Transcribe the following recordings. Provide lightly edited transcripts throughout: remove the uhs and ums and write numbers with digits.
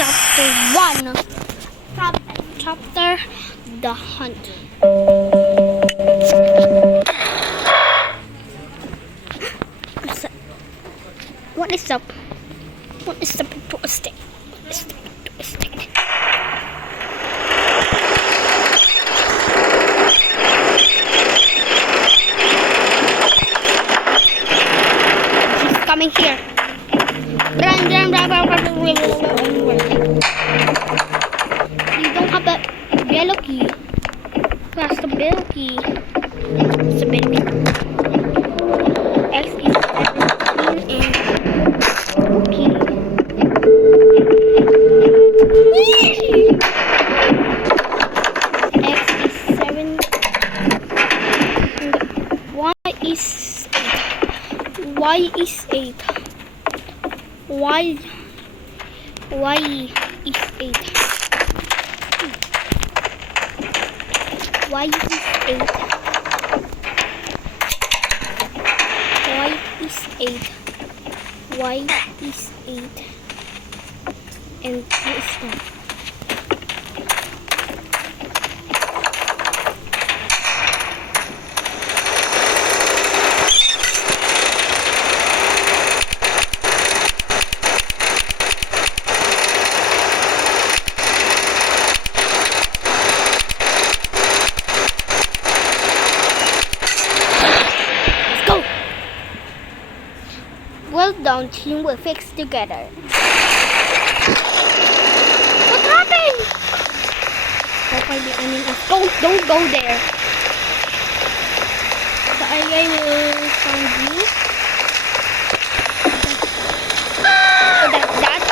Chapter 1. Chapter The Hunt. What is up? What is the stick? What is the stick? She's coming here. Run, run, run, run, run, run, run. You don't have a yellow key. Press the bell key. It's a bell key. X is 17 and key. X is 7. Y is 8. Y is 8. Y is 8. Y is 8. Y is 8. Y is 8. And this one. Well done, team. We'll fix together. What happened? Okay, the enemy is. Don't go there. The AI will find you. So that's that.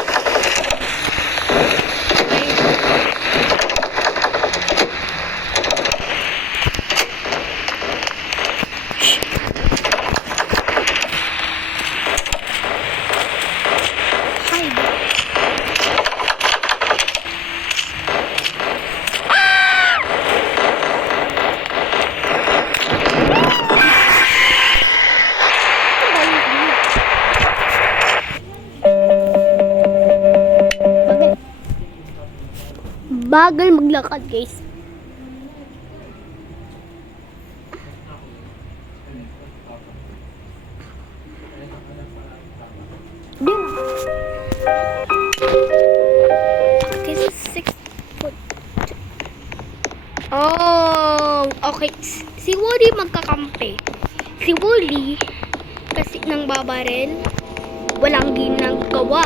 Bagal maglakad, guys. Okay, 6 foot. Oh, okay. Si Woody magkakampi. Si Woody kasi nang babarel, walang ginagawa.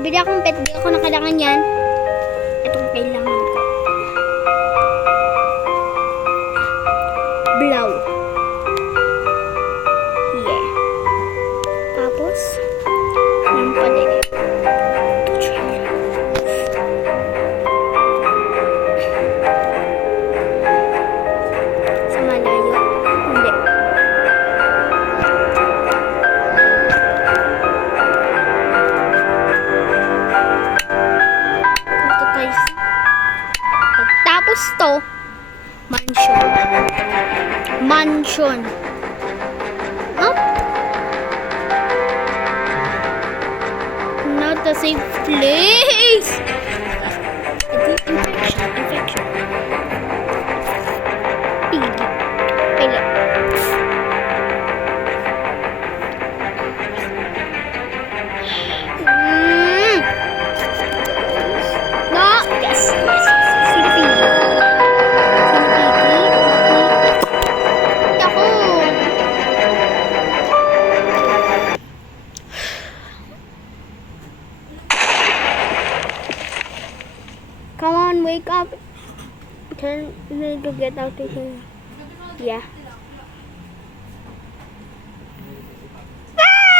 Bibili akong pet, di ako na kailangan yan. Itong kailangan ko. Blow. Yeah. Tapos, yung padili. Sa malayo. Hindi. Pagtapos to, mansion. Oh. Not the same place. Infection. Pili. No. Yes. wake up. Can we go get out of here? Yeah. Ah!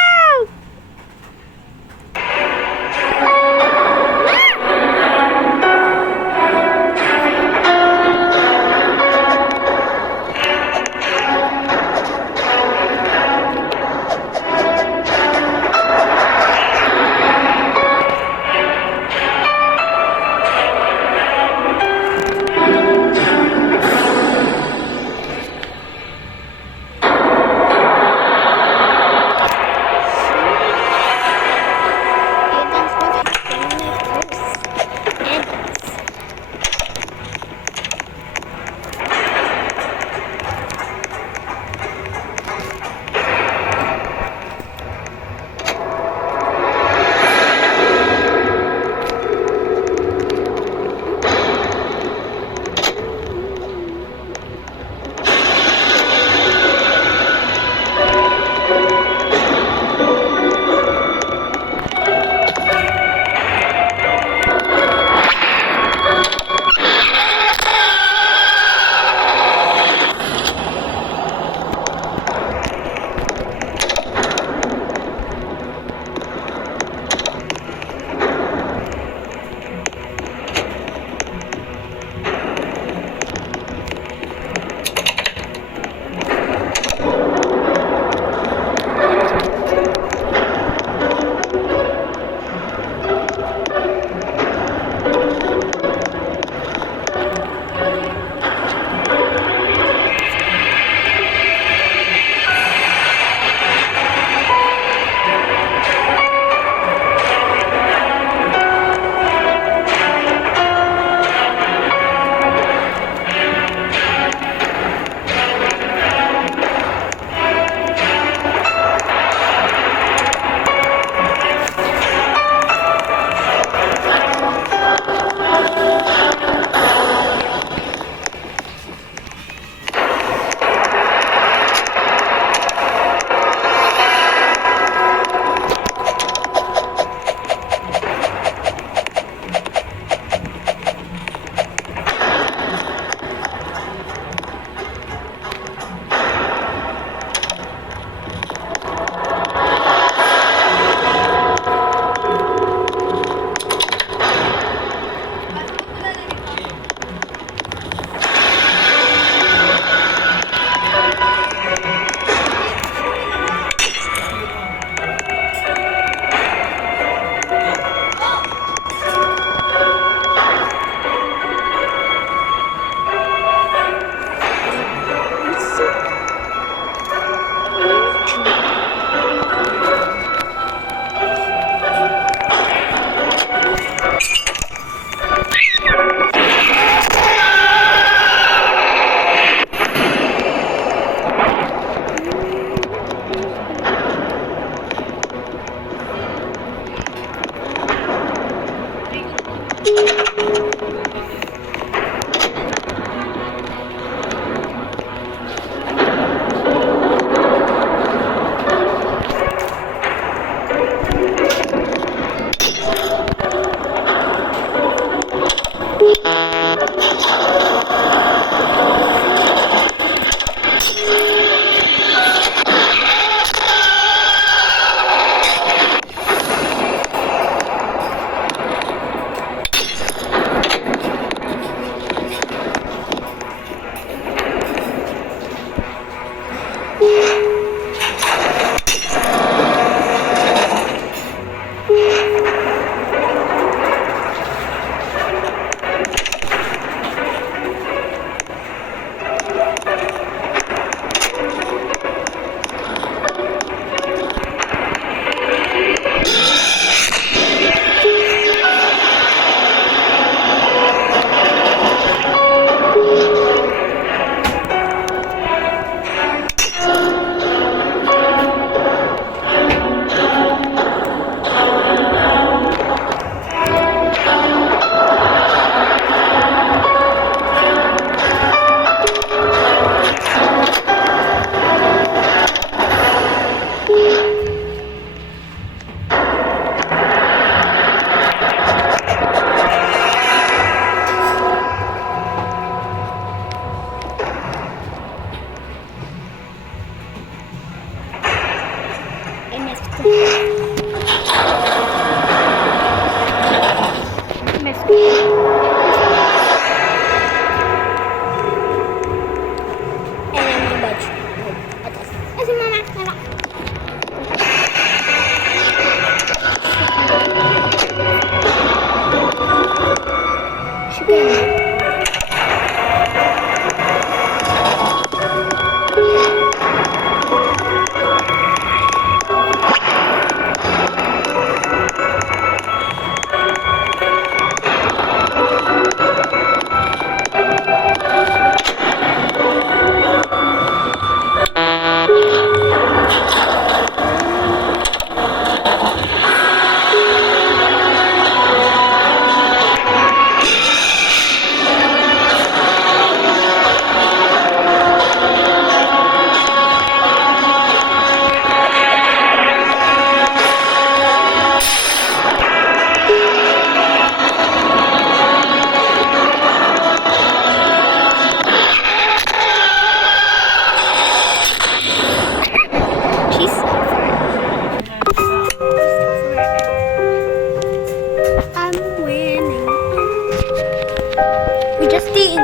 16.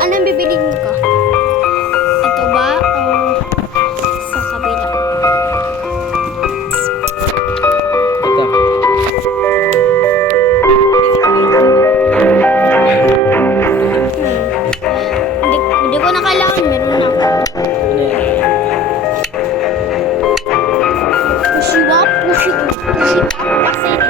Anong bibilin ko? Ito ba? O sa kabila? Ito. Hindi ko na kailangan. Meron na ako. Ano yan? Pushi-wap, pushi-tap, paseri.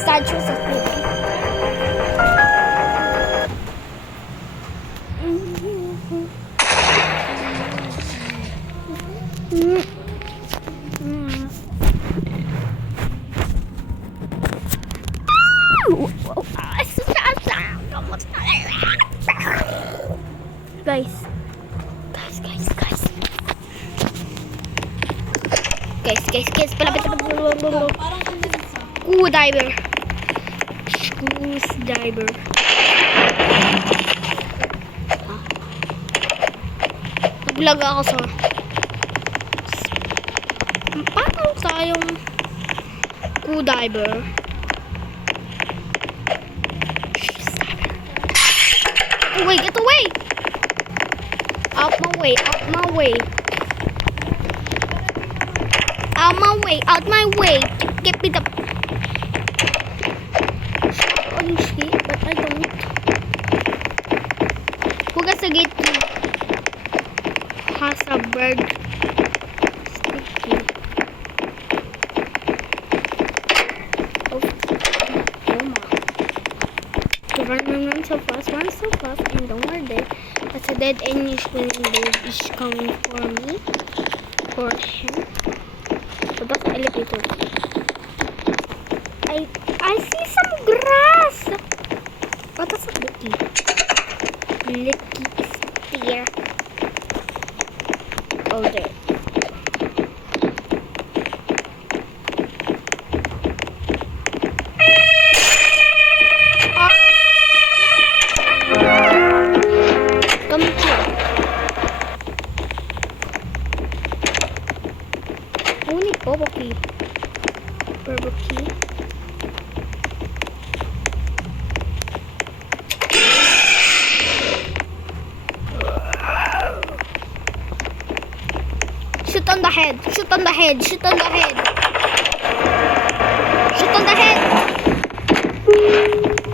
Statues of Liberty. Guys. Guys, palapit. Goose diver. Naglag ako sa paano tayong goose diver? Get away! Out my way. Out my way. Get me the on shit, but I don't. Hugas sa gate has a bird sticky. Oh my. To run so fast, and don't worry. That's a dead end usually bird is coming for me. For him. So that's the elevator. I see some grass. What is a Licky? Licky is here. Oh, there. Come here. Only Bobokey. Shoot on the head.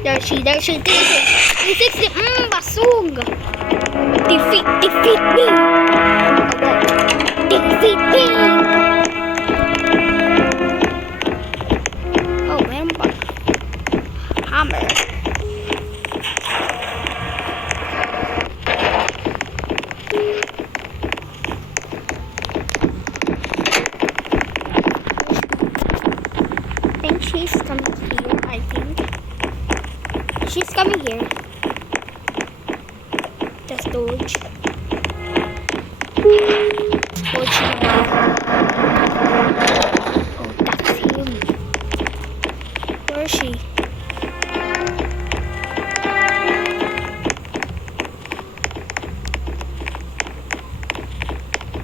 There she. 360. Basug. Defeat me. Defeat me. Oh, meron pa. Hammer. She's coming here, I think. She's coming here. That's Doge. Doge. Oh, that's him. Where is she?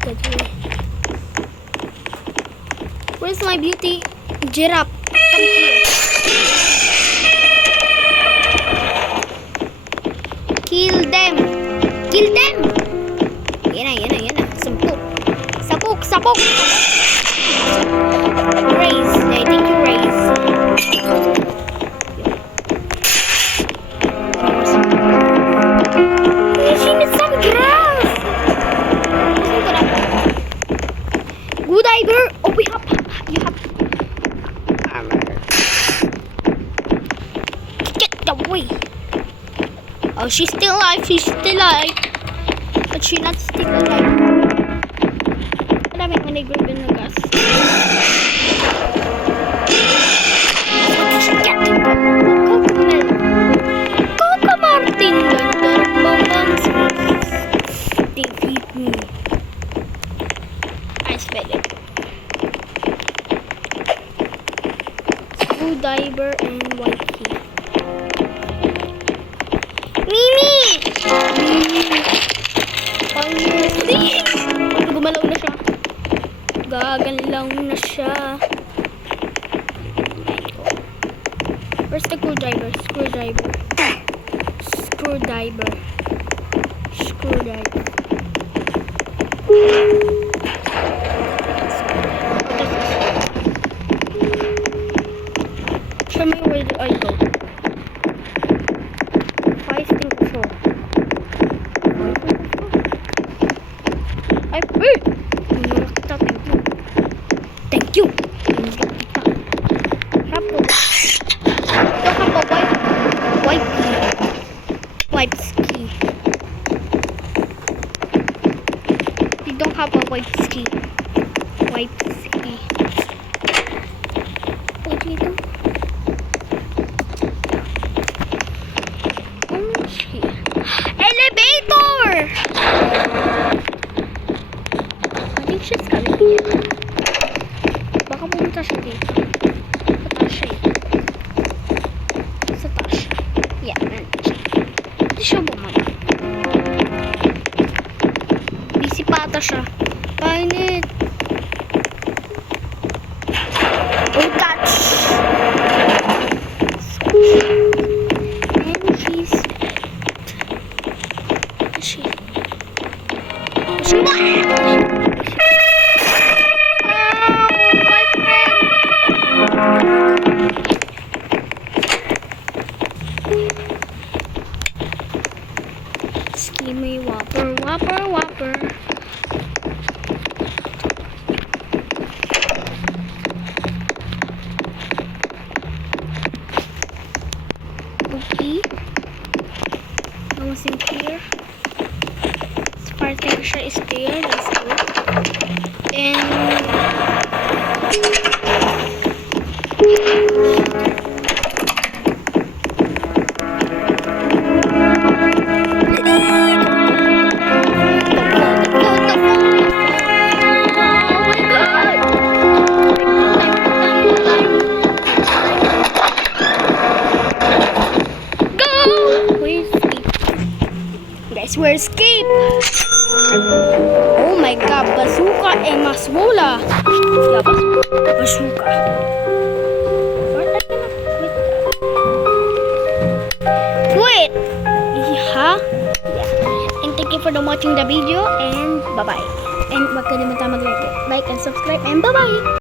Good way. Where's my beauty? Giraffe. Come here. Kill them. Yan na. Sabok. Raise. I think you raise. She needs some grass. Good diver. Oh, you have armor. Get away. Oh, she's still alive. But she's not still alive. Maraming manigurog na gas. What did she get? Coco Martin. Defeat me. I spell it. Screwdriver and white key. Mimi! Mimi! Gumalaw na siya. Gagalaw na siya. Where's the screwdriver? Screwdriver. Screwdriver. Screwdriver. Show me where I go. I think so. I put. Thank you. Wipes key. You don't have a wipes key. Wipes key. What do you do? Elevator! I think she's coming here. Baka pumunta siya dito. Sa taas siya eh. Sa taas siya. Yeah, nandun siya. Hindi siya bumalik. Busy pa ata siya. Painit. Oh, touch! And she's she. Skimmy Whopper, Whopper, Whopper. Okay. No one's in here. Fire extinguisher is there. Let's go. Guys, we're escape. Oh my god, bazooka and maswola. Yeah, bazooka. Wait. Yeah. And thank you for watching the video and bye-bye. And huwag kalimutan mag-like and subscribe and bye-bye.